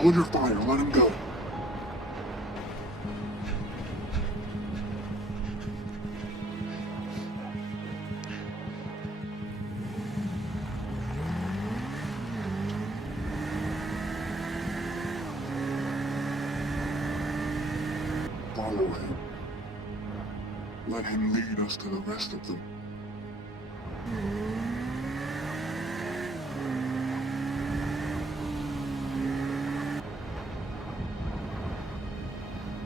Hold your fire, let him go. Follow him. Let him lead us to the rest of them.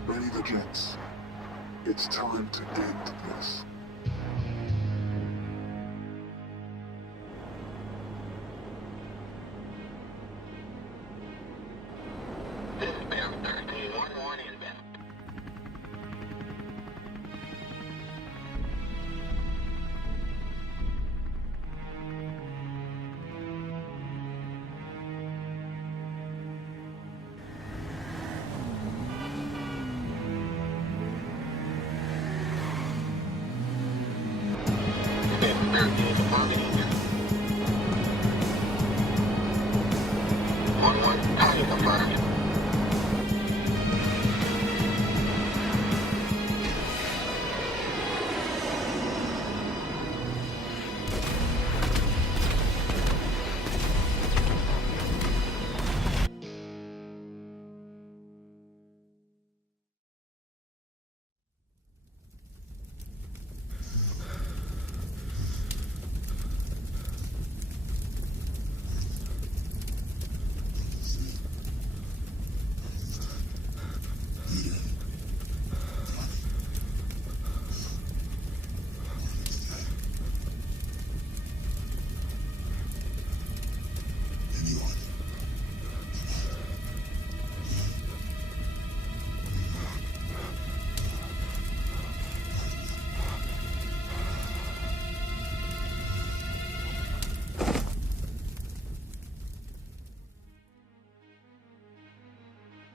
Ready the jets. It's time to end this. This is Bear 13, 1-1 inbound. This is 13, departing. 1-1, target confirmed.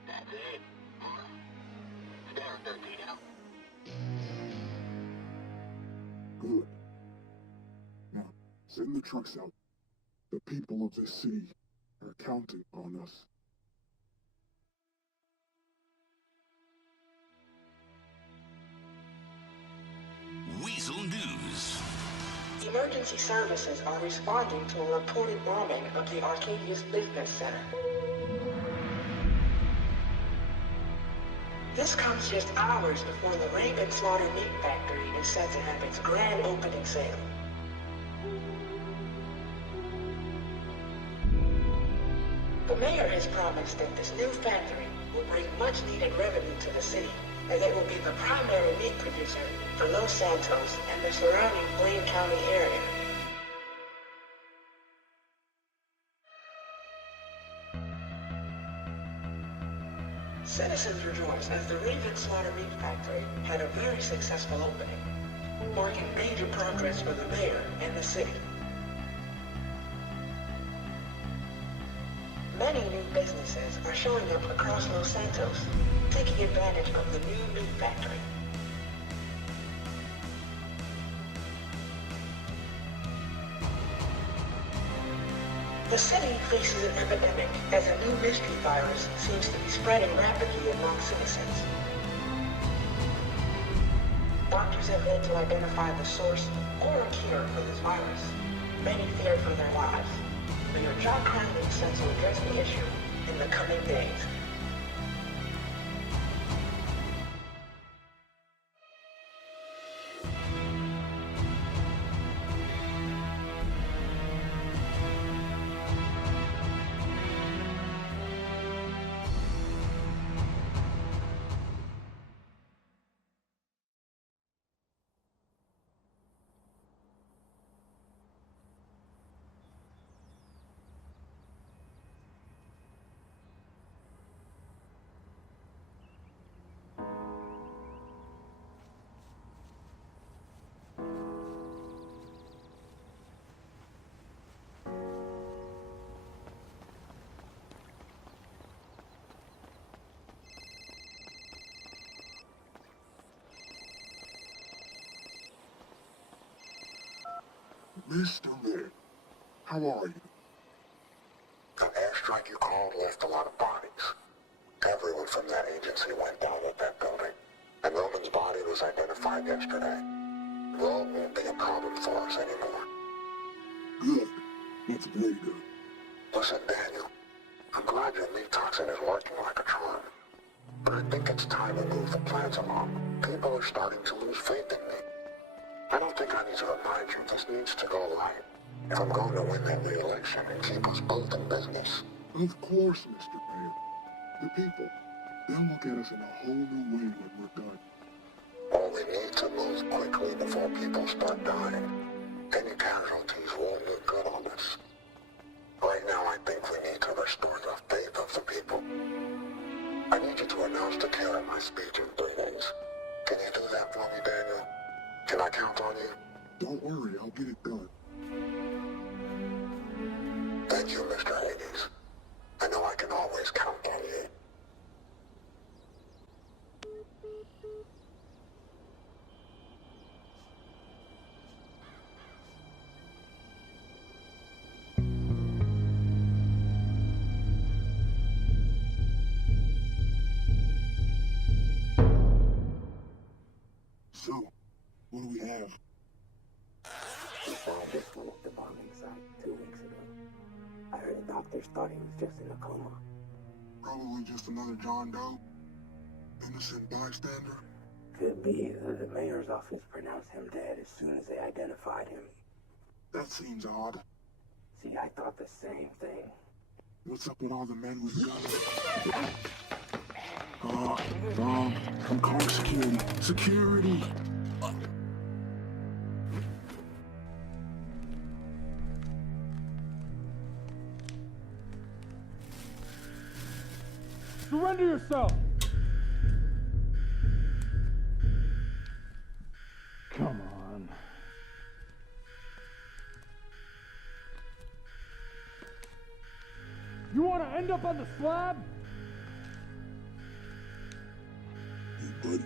That's it. Bear 13 out. Good. Now, send the trucks out. The people of this city are counting on us. Weasel News. Emergency services are responding to a reported bombing of the Arcadius Business Center. This comes just hours before the Rape and Slaughter Meat Factory is set to have its grand opening sale. The mayor has promised that this new factory will bring much-needed revenue to the city, and it will be the primary meat producer for Los Santos and the surrounding Blaine County area. Citizens rejoice as the Rape and Slaughter Meat Factory had a very successful opening, marking major progress for the mayor and the city. Many new businesses are showing up across Los Santos, taking advantage of the new meat factory. The city faces an epidemic as a new mystery virus seems to be spreading rapidly among citizens. Doctors have yet to identify the source or a cure for this virus. Many fear for their lives. Mayor John Crandall says to address the issue in the coming days. Mr. Mayor, how are you? The airstrike you called left a lot of bodies. everyone from that agency went down at that building. And Roman's body was identified yesterday. Roll won't be a problem for us anymore. Good. That's very good. Listen, Daniel. I'm glad your meat toxin is working like a charm. But I think it's time to move the plans along. People are starting to lose faith in me. I don't think I need to remind you this needs to go right. If I'm going to win that re-election and keep us both in business. Of course, Mr. Mayor. The people, they'll look at us in a whole new way when we're done. Well, we need to move quickly before people start dying. Any casualties won't look good on us. Right now, I think we need to restore the faith of the people. I need you to announce the care at my speech in 3 days. Can you do that for me, Daniel? Can I count on you? Don't worry, I'll get it done. Thank you, Mr. Hades. I know I can always count on you. So, what do we have? We found this one at the bombing site 2 weeks ago. I heard the doctors thought he was just in a coma. Probably just another John Doe? Innocent bystander? Could be. The mayor's office pronounced him dead as soon as they identified him. That seems odd. See, I thought the same thing. What's up with all the men with guns? From car security. Security! Surrender yourself! Come on. You want to end up on the slab? Hey, buddy.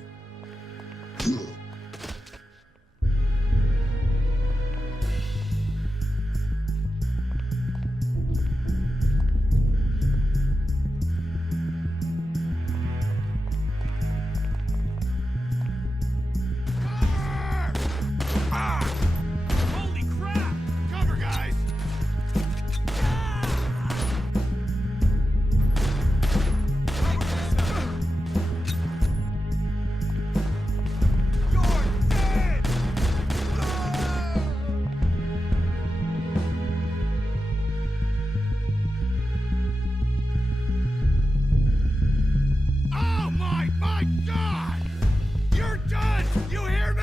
Holy crap! Cover, guys! You're dead! Oh my God! You're done! You hear me?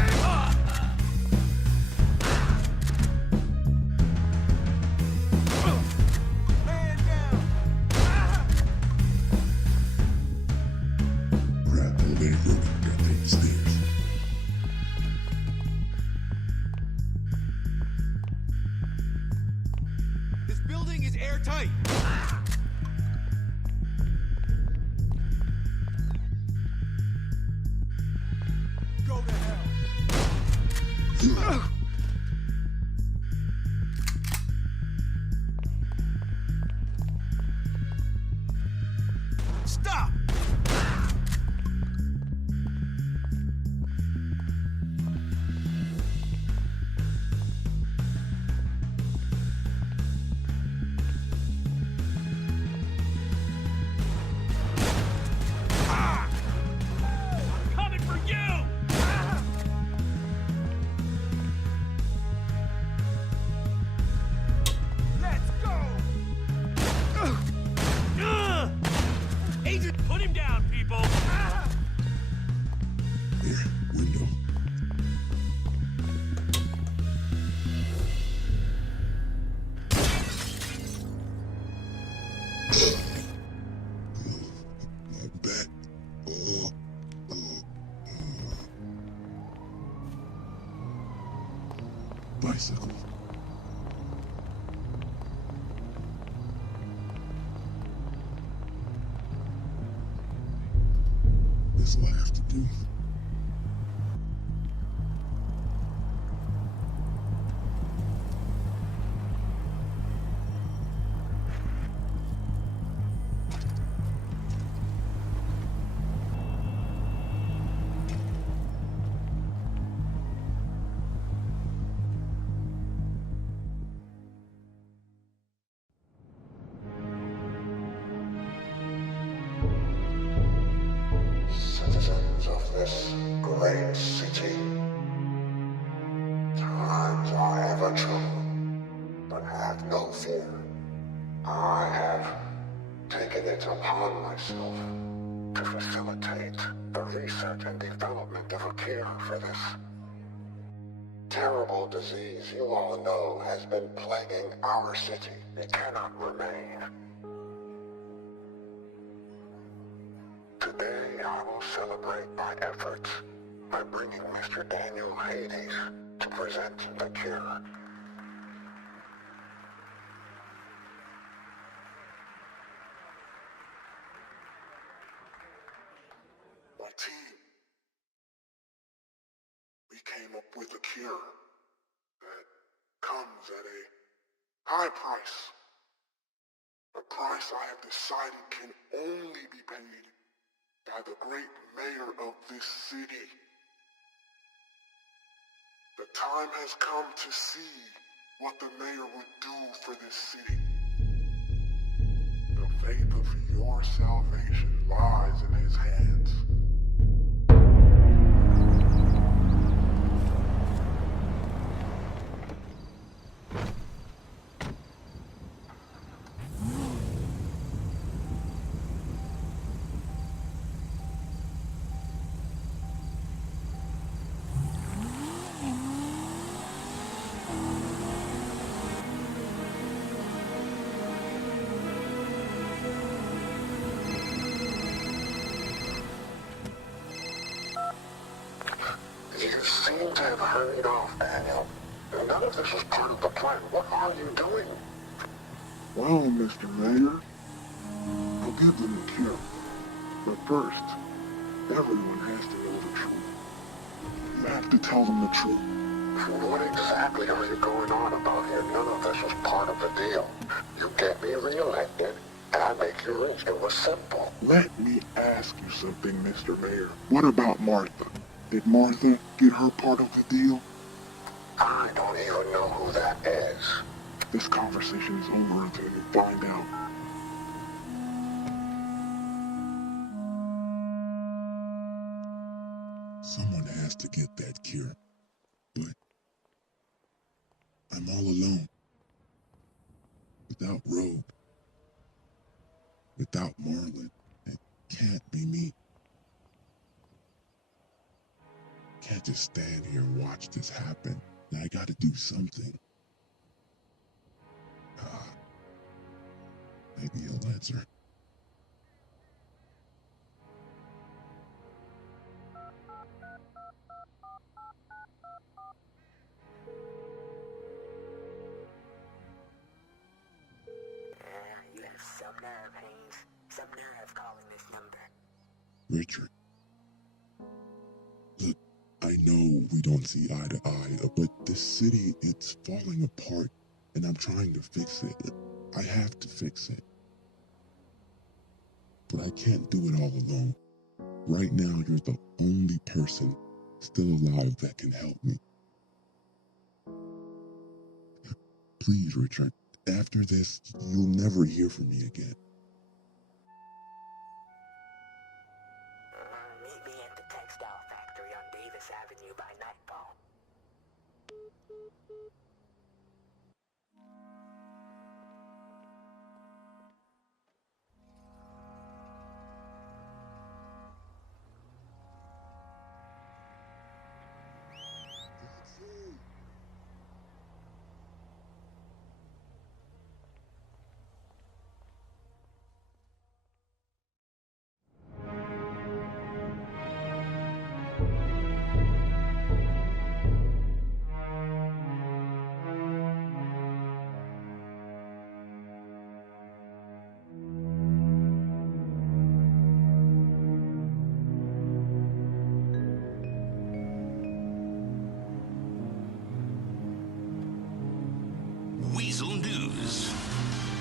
Man down! Grab the elevator, gotta take the stairs. This building is airtight. Go to hell. Stop! I'm coming for you! Let's go! Agent, put him down, people! There, window. My back. Bicycle. This will have to do. great city. Times are ever troubled, but have no fear. I have taken it upon myself to facilitate the research and development of a cure for this terrible disease you all know has been plaguing our city. It cannot remain. Today I will celebrate my efforts by bringing Mr. Daniel Hades to present the cure. My team, we came up with a cure that comes at a high price. A price I have decided can only be paid by the great mayor of this city. The time has come to see what the mayor would do for this city. The fate of your salvation lies in his hands. You seem to have hurried off, Daniel. None of this was part of the plan. What are you doing? Well, Mr. Mayor, I'll give them the cure. But first, everyone has to know the truth. You have to tell them the truth. What exactly are you going on about here? None of this was part of the deal. You get me reelected, and I make you rich. It was simple. Let me ask you something, Mr. Mayor. What about Martha? Did Martha get her part of the deal? I don't even know who that is. This conversation is over until you find out. Someone has to get that cure. But I'm all alone. Without Robe. Without Marlon. It can't be me. Can't just stand here and watch this happen. I gotta do something. Maybe he'll answer. You have some nerve, Haynes. Some nerve calling this number. Richard. Look, I know we don't see eye to eye, but this city, it's falling apart, and I'm trying to fix it. I have to fix it. But I can't do it all alone. Right now, you're the only person still alive that can help me. Please, Richard, after this, you'll never hear from me again. Meet me at the textile factory on Davis Avenue by nightfall.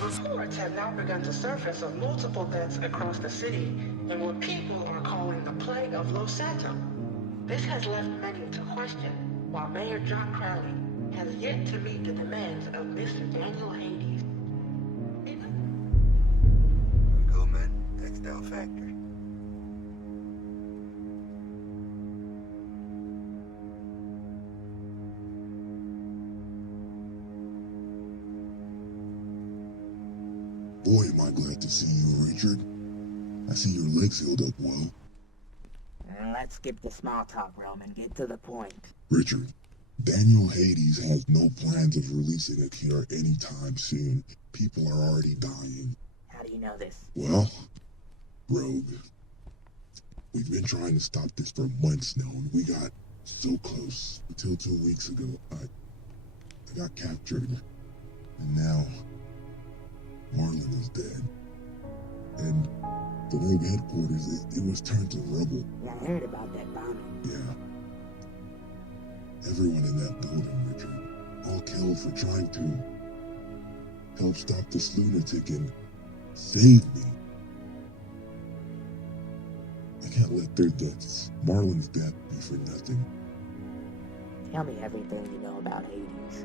Reports have now begun to surface of multiple deaths across the city in what people are calling the plague of Los Santos. This has left many to question, while Mayor John Crowley has yet to meet the demands of Mr. Daniel Hades. Go, man. Textile factory. Boy, am I glad to see you, Richard. I see your legs healed up well. Let's skip the small talk, Roman. Get to the point. Richard, Daniel Hades has no plans of releasing a cure anytime soon. People are already dying. How do you know this? Well, Rogue, we've been trying to stop this for months now, and we got so close until 2 weeks ago. I got captured, and now Marlon is dead. And the Rogue headquarters, it was turned to rubble. Yeah, I heard about that bombing. Yeah. Everyone in that building, Richard, all killed for trying to help stop this lunatic and save me. I can't let their deaths, Marlon's death, be for nothing. Tell me everything you know about Hades.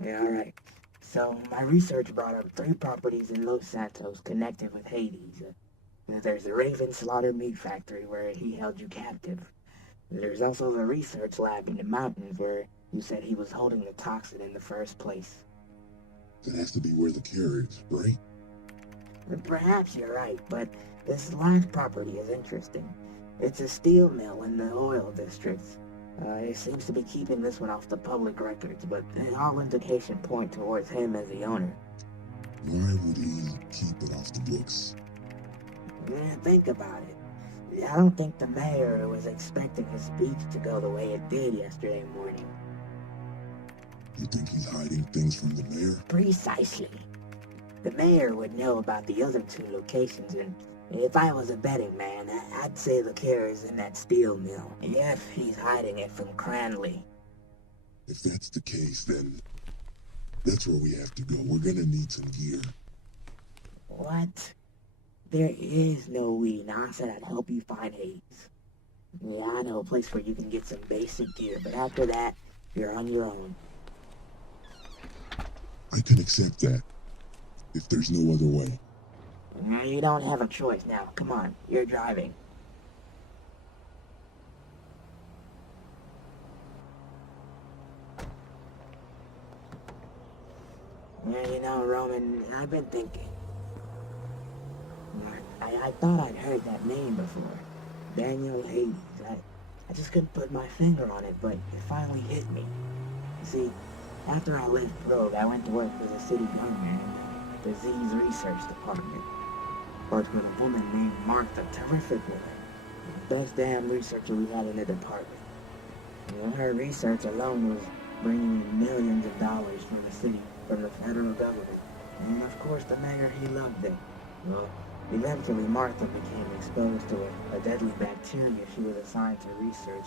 Yeah, alright. So, my research brought up 3 properties in Los Santos connected with Hades. There's the Raven Slaughter Meat Factory where he held you captive. There's also the research lab in the mountains where you said he was holding the toxin in the first place. That has to be where the cure is, right? Perhaps you're right, but this last property is interesting. It's a steel mill in the oil districts. It seems to be keeping this one off the public records, but all indications point towards him as the owner. Why would he keep it off the books? Yeah, think about it. I don't think the mayor was expecting his speech to go the way it did yesterday morning. You think he's hiding things from the mayor? Precisely. The mayor would know about the other 2 locations, and if I was a betting man, I'd say the cure is in that steel mill. If he's hiding it from Cranley. If that's the case, then that's where we have to go. We're gonna need some gear. What? There is no we. Now I said I'd help you find Hades. Yeah, I know a place where you can get some basic gear, but after that, you're on your own. I can accept that, if there's no other way. You don't have a choice now. Come on, you're driving. Yeah, you know, Roman, I've been thinking. I thought I'd heard that name before. Daniel Hades. I just couldn't put my finger on it, but it finally hit me. You see, after I left Rogue, I went to work for the city government in the disease research department. Worked with a woman named Martha, terrific woman. The best damn researcher we had in the department. You know, her research alone was bringing in millions of dollars from the city, from the federal government. And of course the mayor, he loved it. Well, eventually Martha became exposed to a deadly bacteria she was assigned to research.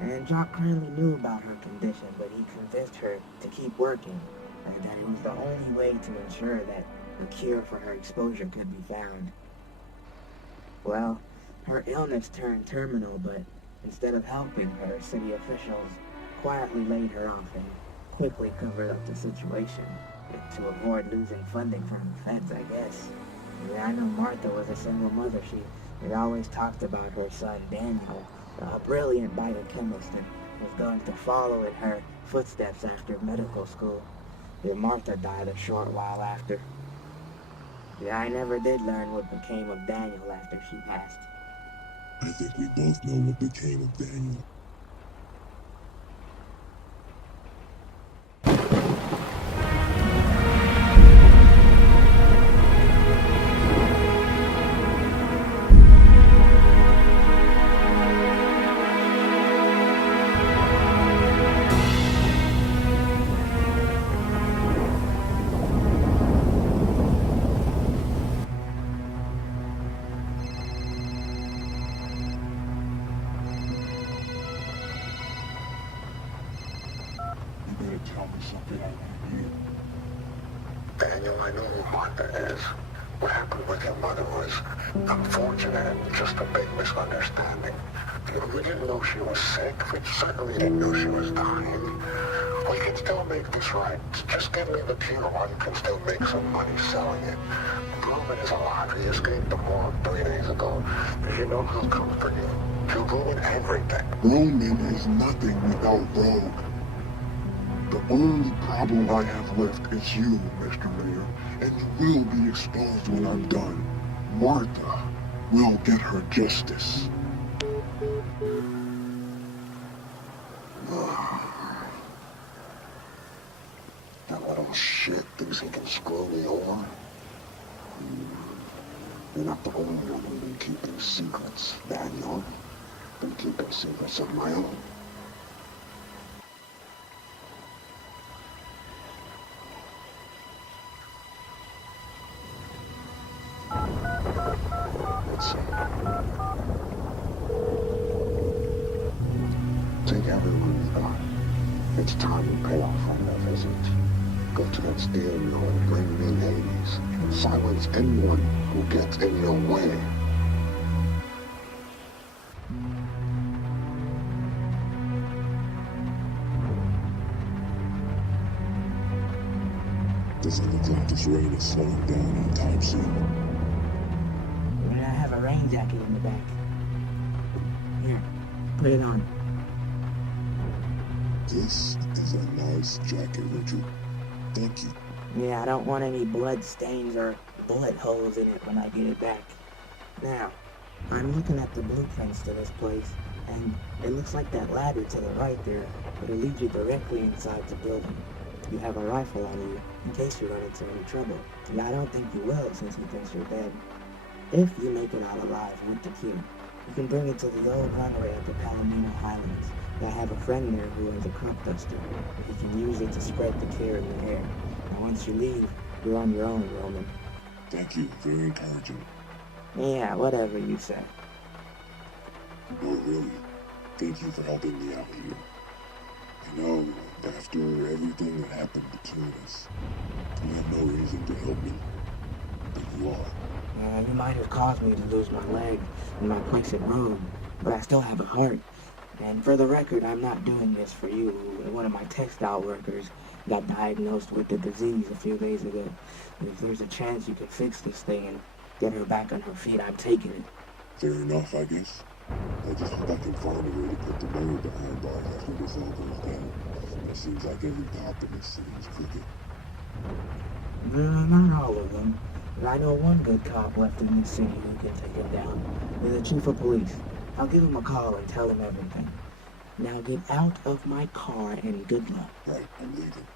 And Jock Cranley knew about her condition, but he convinced her to keep working, and that it was the only way to ensure that a cure for her exposure could be found. Well, her illness turned terminal, but instead of helping her, city officials quietly laid her off and quickly covered up the situation to avoid losing funding from the feds, I guess. Yeah, I know Martha was a single mother. She had always talked about her son, Daniel, a brilliant biochemist, and was going to follow in her footsteps after medical school. Yeah, Martha died a short while after. Yeah, I never did learn what became of Daniel after she passed. I think we both know what became of Daniel. Tell me something I want to hear. Daniel, I know who Martha is. What happened with your mother was unfortunate, just a big misunderstanding. We didn't know she was sick. We certainly didn't know she was dying. We can still make this right. Just give me the cure. One can still make some money selling it. Blumen is alive. He escaped the morgue 3 days ago. You know he'll come for you. You ruin everything. Roman is nothing without Rogue. The only problem I have left is you, Mr. Mayor, and you will be exposed when I'm done. Martha will get her justice. That little shit thinks he can screw me over. You're not the only one who's been keeping secrets, Daniel. Been keeping secrets of my own. Let's see. Take everyone you've got. It's time to pay off on their visit. Go to that steel mill and bring me Hades. Silence anyone who gets in your way. Doesn't look like this rain is slowing down anytime soon. I have a rain jacket in the back. Here, put it on. This is a nice jacket, Richard. Thank you. Yeah, I don't want any blood stains or bullet holes in it when I get it back. Now, I'm looking at the blueprints to this place, and it looks like that ladder to the right there, but it leads you directly inside the building. You have a rifle on you, in case you run into any trouble. And I don't think you will, since he thinks you're dead. If you make it out alive with the key, you can bring it to the old runway at the Palomino Highlands. I have a friend there who owns a crop duster. He can use it to spread the care in the air. And once you leave, you're on your own, Roman. Thank you. Very encouraging. Yeah, whatever you say. No, really. Thank you for helping me out here. I know, after everything that happened between us, you have no reason to help me. But you are. You might have caused me to lose my leg and my place at Rome, but I still have a heart. And for the record, I'm not doing this for you. One of my textile workers got diagnosed with the disease a few days ago. And if there's a chance you can fix this thing and get her back on her feet, I'm taking it. Fair enough, I guess. I just hope I can find a way to put the mayor behind bars after this all goes down. It seems like every cop in this city is crooked. Not all of them. But I know one good cop left in this city who can take him down. The chief of police. I'll give him a call and tell him everything. Now get out of my car and good luck. Right, I'm leaving.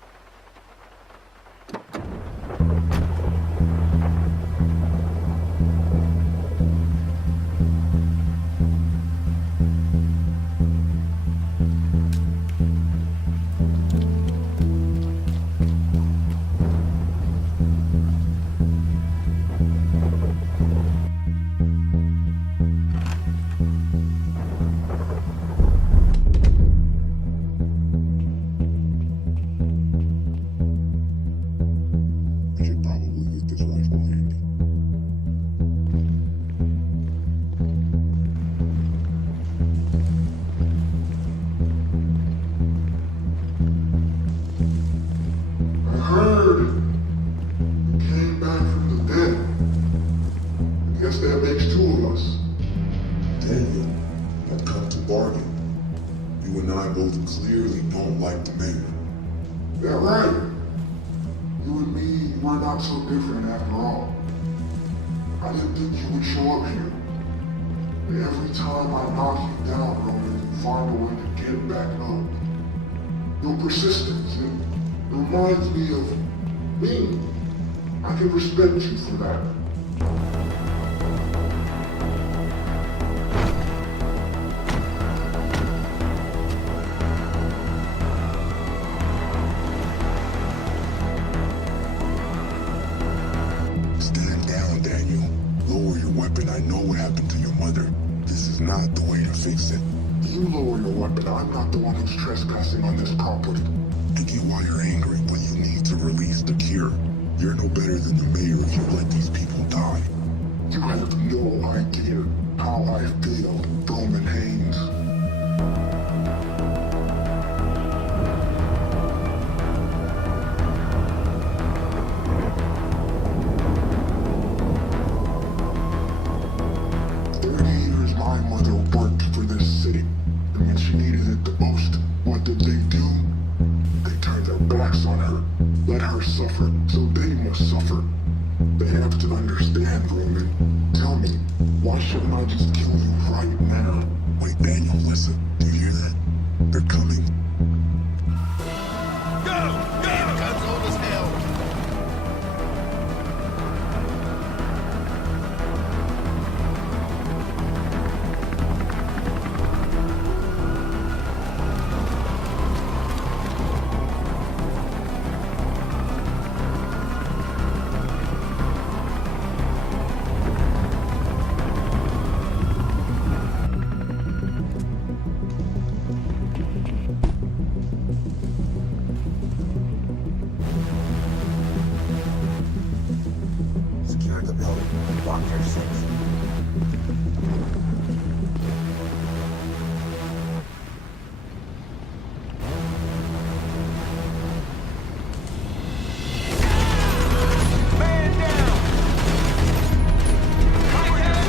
Clearly don't like the mayor. Yeah, right. You and me, we're not so different after all. I didn't think you would show up here. But every time I knock you down, Roman, you find a way to get back up. Your persistence, it reminds me of me. I can respect you for that. I know what happened to your mother. This is not the way to fix it. You lower your weapon. I'm not the one who's trespassing on this property. I get why you're angry, but you need to release the cure. You're no better than the mayor if you let these people die. You have no idea how I feel, Roman Haynes. My mother worked for on her. Let her suffer, so they must suffer. They have to understand, Roman. Tell me, why shouldn't I just kill you right now? Wait, Daniel, listen. Do you hear that? They're coming. Go! Damn, guns old as hell. Secure the building. Lock your six. Man down! Cover down!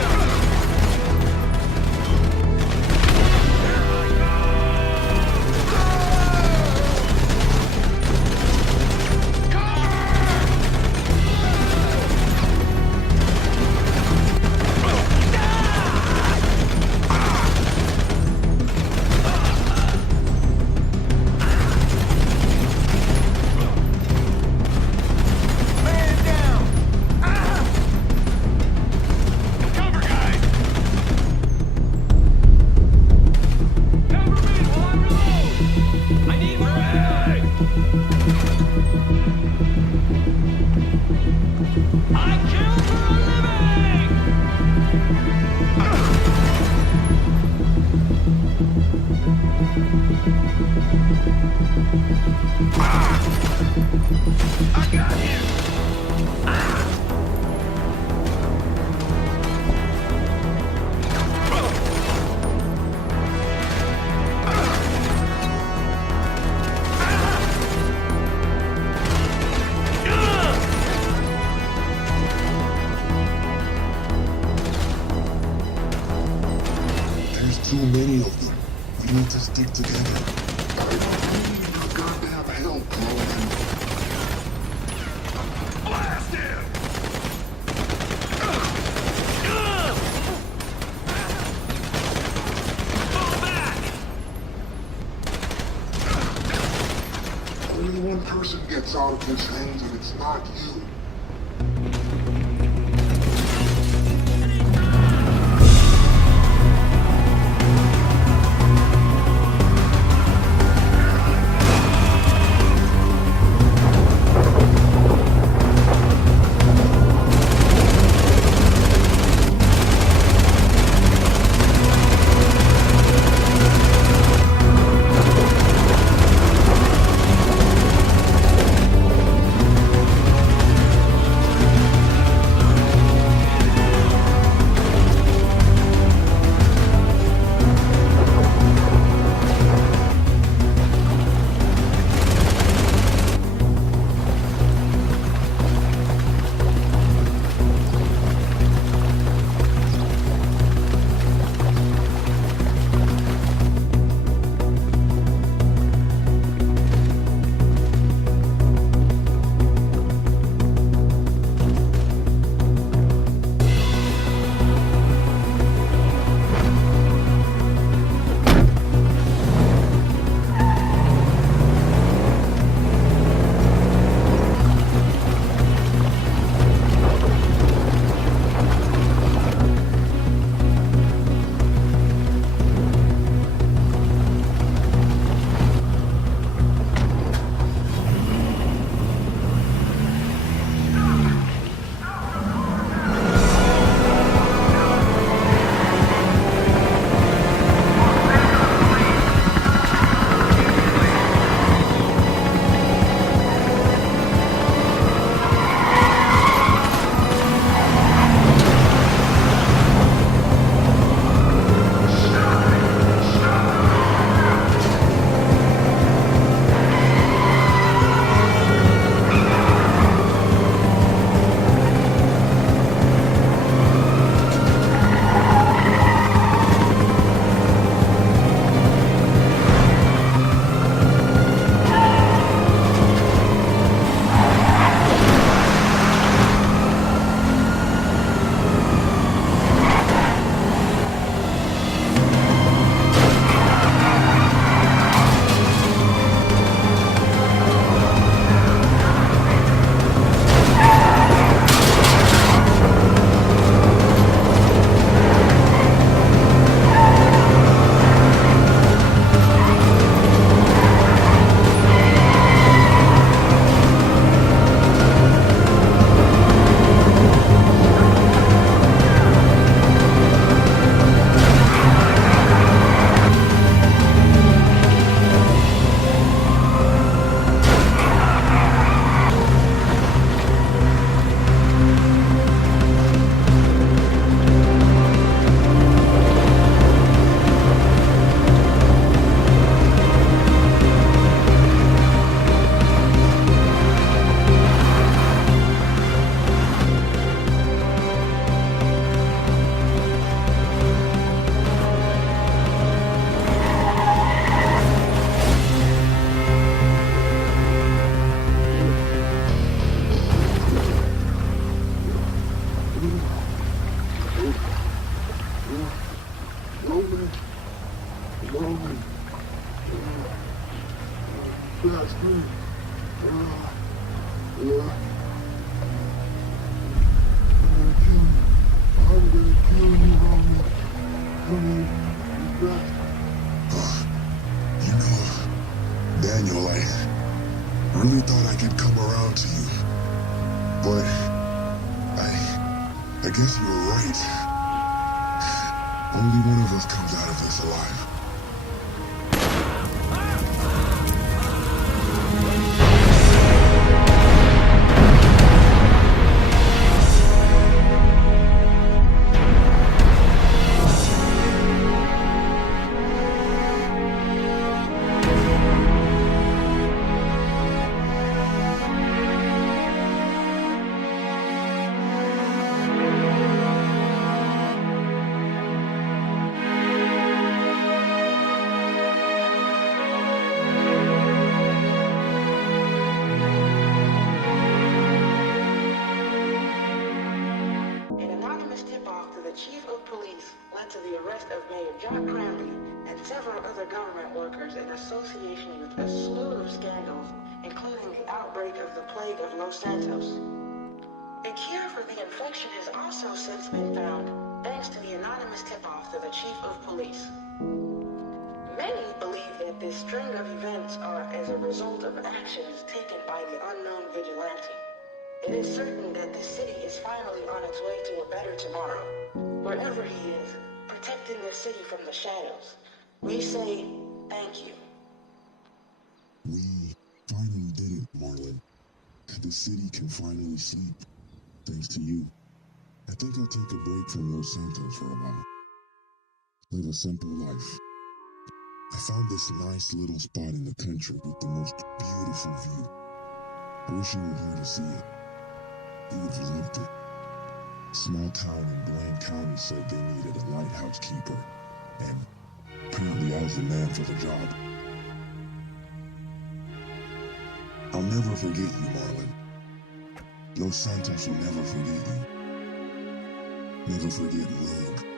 Man down! Cover, guys! Cover me while I reload! I need more ammo! I kill for a living! I got him! There's too many of them. We need to stick together. I don't need your goddamn help, Roman. Blast him! Fall back! Only one person gets out of his hands, and it's not you. I'm gonna kill you, Roman. Roman, you got... You know, Daniel, I really thought I could come around to you. But I guess you were right. Only one of us comes out of this alive. Other government workers in association with a slew of scandals, including the outbreak of the plague of Los Santos. A cure for the infection has also since been found, thanks to the anonymous tip-off to the chief of police. Many believe that this string of events are as a result of actions taken by the unknown vigilante. It is certain that the city is finally on its way to a better tomorrow. Wherever he is, protecting the city from the shadows. We say thank you. We finally did it, Marlon. The city can finally sleep, thanks to you. I think I'll take a break from Los Santos for a while. Live a simple life. I found this nice little spot in the country with the most beautiful view. I wish you were here to see it. You would have loved it. Small town in Blaine County said they needed a lighthouse keeper, and apparently I was the man for the job. I'll never forget you, Marlon. Los Santos will never forget you. Never forget Rogue.